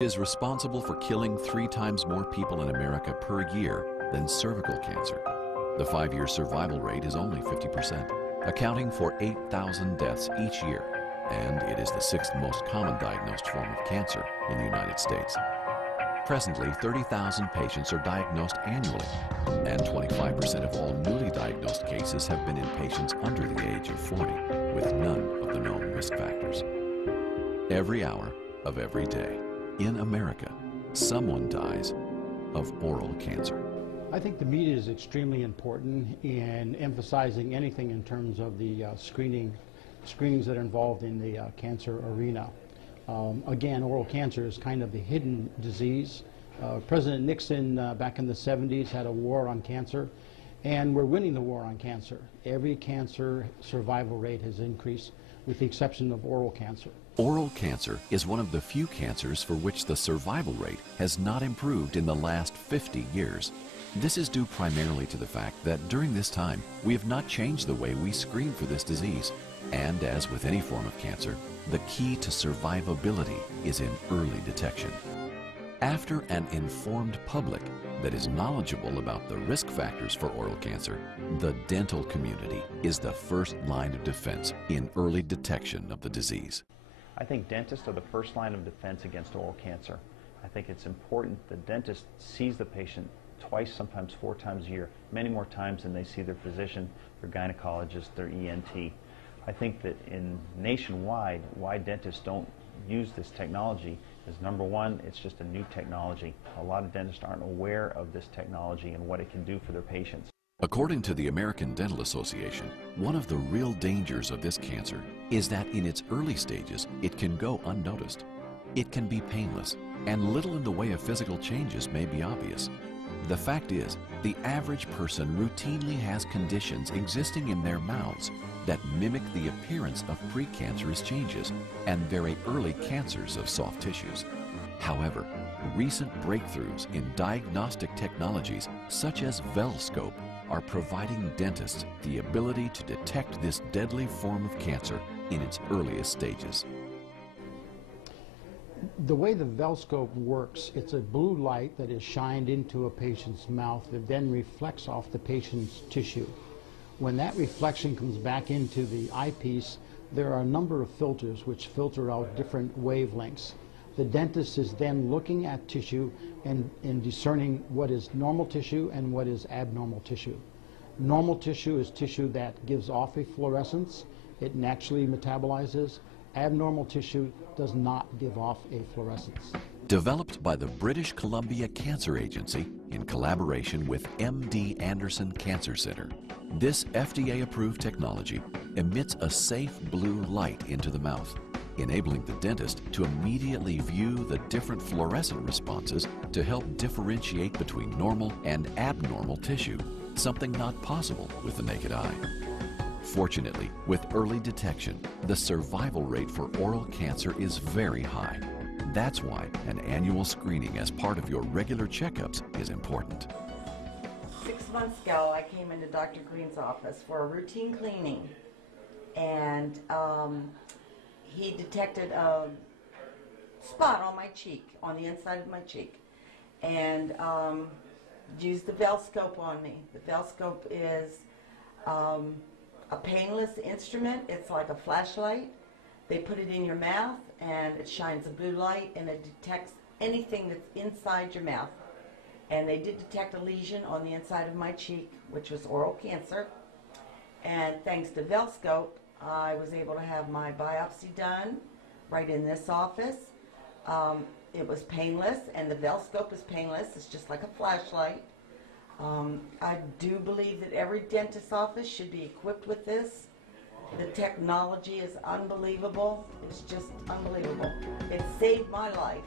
Is responsible for killing 3 times more people in America per year than cervical cancer. The 5-year survival rate is only 50%, accounting for 8,000 deaths each year, and it is the 6th most common diagnosed form of cancer in the United States. Presently, 30,000 patients are diagnosed annually, and 25% of all newly diagnosed cases have been in patients under the age of 40, with none of the known risk factors. Every hour of every day, in America, someone dies of oral cancer. I think the media is extremely important in emphasizing anything in terms of the screenings that are involved in the cancer arena. Again, oral cancer is kind of the hidden disease. President Nixon back in the 70s had a war on cancer, and we're winning the war on cancer. Every cancer survival rate has increased, with the exception of oral cancer. Oral cancer is one of the few cancers for which the survival rate has not improved in the last 50 years. This is due primarily to the fact that during this time, we have not changed the way we screen for this disease. And as with any form of cancer, the key to survivability is in early detection. After an informed public that is knowledgeable about the risk factors for oral cancer, the dental community is the first line of defense in early detection of the disease. I think dentists are the first line of defense against oral cancer. I think it's important the dentist sees the patient twice, sometimes 4 times a year, many more times than they see their physician, their gynecologist, their ENT. I think that nationwide, why dentists don't use this technology is, number one, it's just a new technology. A lot of dentists aren't aware of this technology and what it can do for their patients. According to the American Dental Association, one of the real dangers of this cancer is that in its early stages, it can go unnoticed. It can be painless, and little in the way of physical changes may be obvious. The fact is, the average person routinely has conditions existing in their mouths that mimic the appearance of precancerous changes and very early cancers of soft tissues. However, recent breakthroughs in diagnostic technologies such as Velscope are providing dentists the ability to detect this deadly form of cancer in its earliest stages. The way the Velscope works, it's a blue light that is shined into a patient's mouth that then reflects off the patient's tissue. When that reflection comes back into the eyepiece, there are a number of filters which filter out different wavelengths. The dentist is then looking at tissue and discerning what is normal tissue and what is abnormal tissue. Normal tissue is tissue that gives off a fluorescence. It naturally metabolizes. Abnormal tissue does not give off a fluorescence. Developed by the British Columbia Cancer Agency in collaboration with MD Anderson Cancer Center, this FDA-approved technology emits a safe blue light into the mouth, enabling the dentist to immediately view the different fluorescent responses to help differentiate between normal and abnormal tissue, something not possible with the naked eye. Fortunately, with early detection, the survival rate for oral cancer is very high. That's why an annual screening as part of your regular checkups is important. 6 months ago, I came into Dr. Green's office for a routine cleaning, and he detected a spot on my cheek, on the inside of my cheek, and used the Velscope on me. The Velscope is a painless instrument. It's like a flashlight. They put it in your mouth and it shines a blue light and it detects anything that's inside your mouth. And they did detect a lesion on the inside of my cheek, which was oral cancer. And thanks to Velscope, I was able to have my biopsy done right in this office. It was painless, and the Velscope is painless. It's just like a flashlight. I do believe that every dentist's office should be equipped with this. The technology is unbelievable. It's just unbelievable. It saved my life.